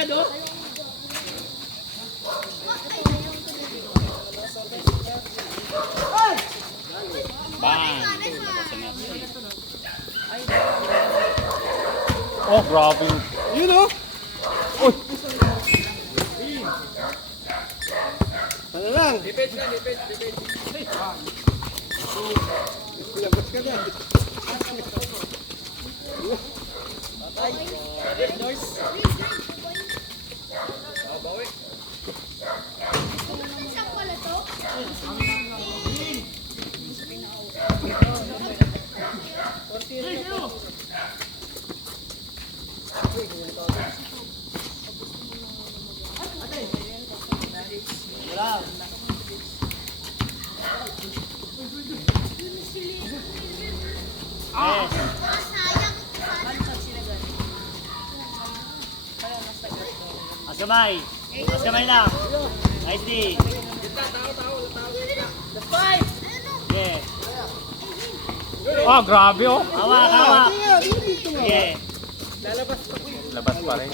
agad, oh. Bang! Oh, grabe. Yun, oh. Uy! Ano lang? Depende na, depende. Labas ka na. Bawi. Askamay! Askamay lang! Nice D! Yeah! Ah, grabe oh. Hawak! Hawak! Yeah! Labas pa rin.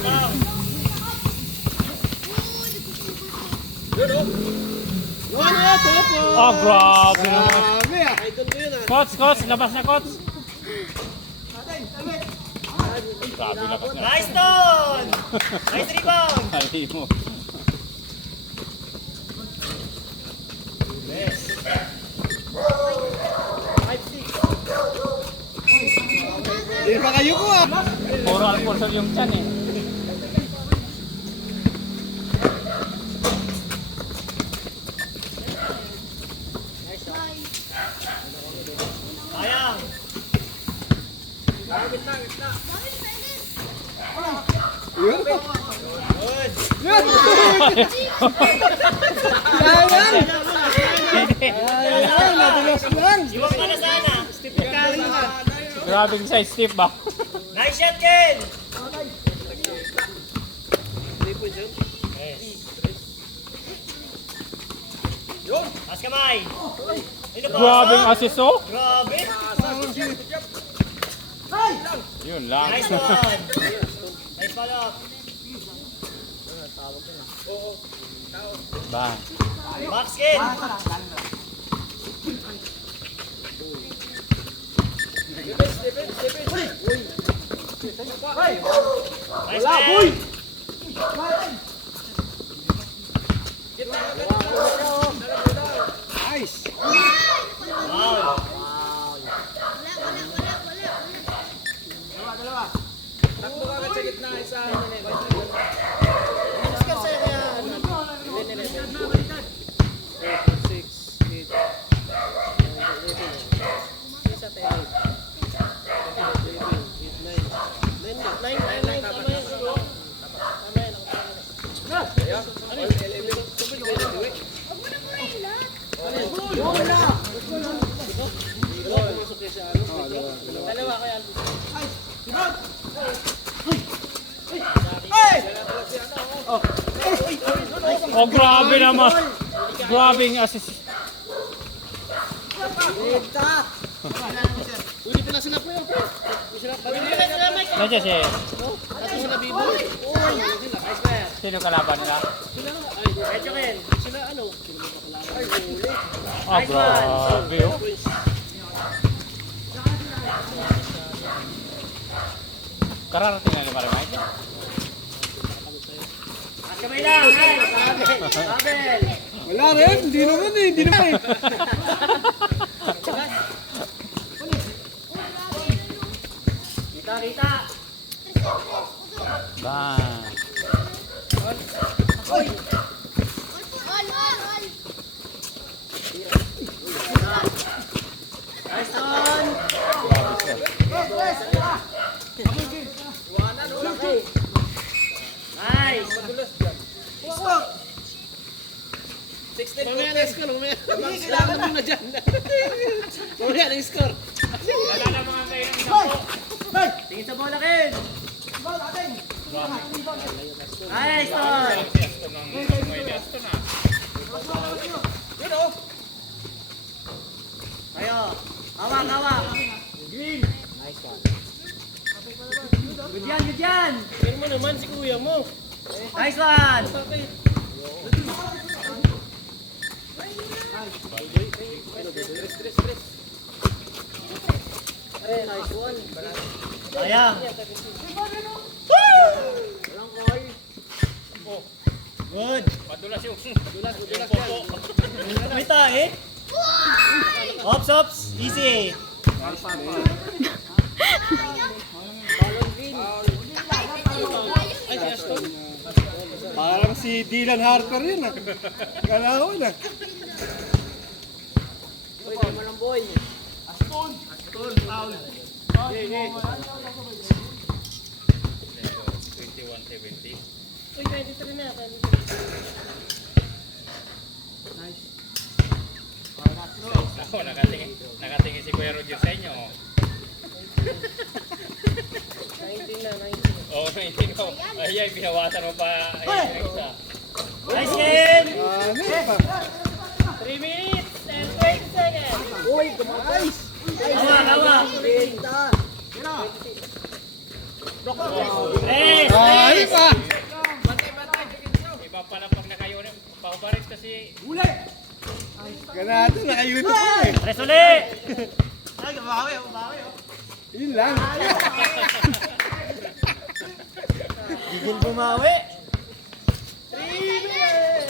Down! Ah, grabe naman. Grabe, ah. Coach, labas na coach. Grabe, labas na. Nice Don! Nice rebound! Hali mo. Hindi pa kayo ko, ah. Puro alcohol yung tiyan eh. Sayang! Yun. Good! Yun. Sayang. Sayang, nadulas lang. Iwan ka na sana! Grabing size tip ba? Nice shot, Ken! Yes. Askamay! Ito ba? Grabing assist oh. Grabe! Yun lang. Nice one! Nice follow up! Ba. Max, Ken! Nice man! Nice. Wow! Takbo ka agad sa gitna, isa. Oh, grabe naman. Grabing assist. Hindi pa na sila po yun, pre. Nandiyan si... Sino kalaban nila? Medyo, Ken! Ah, grabe oh. Kararating na ni Marimay. Askamay lang! Nice! Babel! Wala rin. Hindi naman eh. Hindi naman eh. Kita, kita! Bang. Nice one! Nice! 16 Mamaya na score. Mamaya. Kailangan mo na dyan. Mamaya na score. Tingin sa bola, Ken! Nice one. Si Aston ang may ni Aston ah. Yun oh. Kayo. Hawak, hawak. Good yan, good yan. Pero mo naman si kuya mo. Nice one. Eh, nice one. Sayang. Good. Padulas yung Dulas yan. popo. Kumita eh. Ops, ops. Easy. Ay, si Aston. Parang si Dylan Harper yun ah. Galawin ah. Boy, naman ang boy. Yeah, yeah. 21-70. Uy, 23 na. Ako, nakatingin si Kuya Roger sa inyo. 19 na, 19. Oo, hindi ko. Ay, binawasan mo pa. Ay, isa. Nice game. Ano pa? 3 minutes and 20 seconds. Hawak, hawak. Yes, Ay nice. pa! Iba pala pag nakayonin. Paubarit kasi. Ganado, nakayunod pa eh. Tres ulit. Yun lang. Gigil bumawi.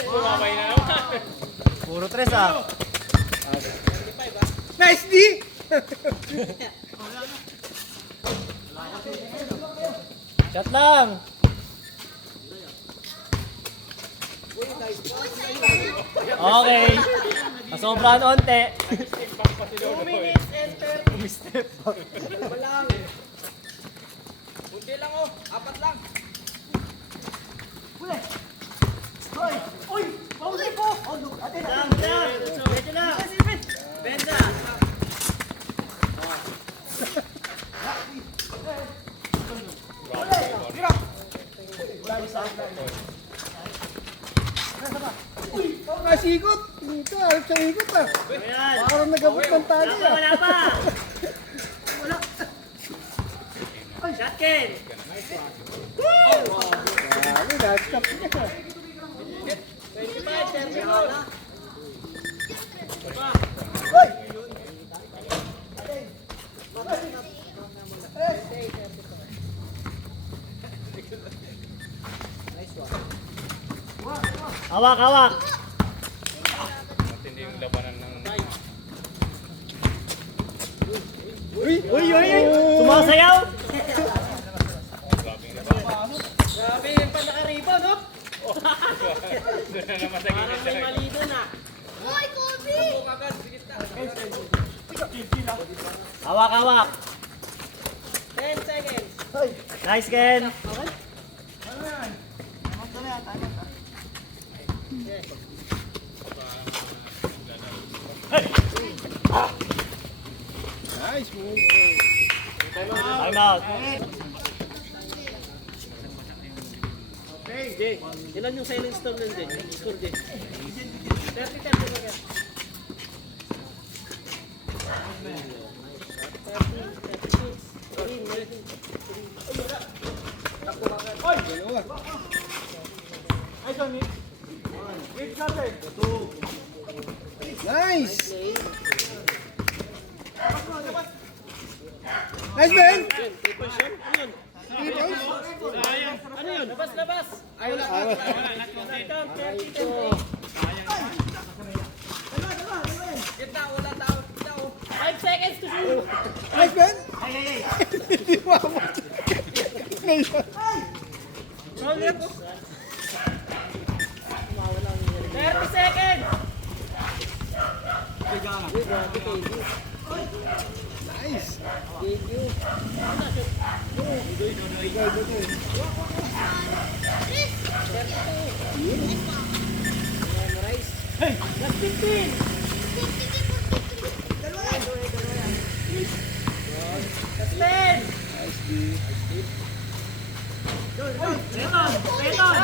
Bumabay na naman. Puro tres ah. Nice D! Shot lang. Okay. Masobrahan onte. 2 minutes and 30. Kunti lang oh. Apat lang. Lang, lang. Medyo lang. Benda. Nasikot! Ito, alam sa ikot ah. Ayan. Parang nagabot ng tali Wala pa, ah. wala pa. Shot Ken. Grabe, na-stop niya. 25, 30 na. Hawak, hawak. Matindi yung labanan ng... Uy! Uy, uy, uy. Sumasayaw. Grabe yung pa nakariba, no? Doon na naman sa Parang gilid. may mali doon ah. Hawak, hawak. 10 seconds. Nice, Ken. Nice move. Time out. Hindi. Ilan yung silent storm nandun? Score din. 30-30 na yan. 30, 36. Nice! Nice, man! Yun, 3 points yun. Ano yun? 3 points? Ano yun? Labas, labas. Ay, wala. Count, 30, 10. Gitna, wala tao. Gitna oh. 5 seconds to shoot. Nice, man! Hindi mo ako. Ngayon. 30 seconds. Nice! Last 15. Last 10. Nice D. Beton! Beton!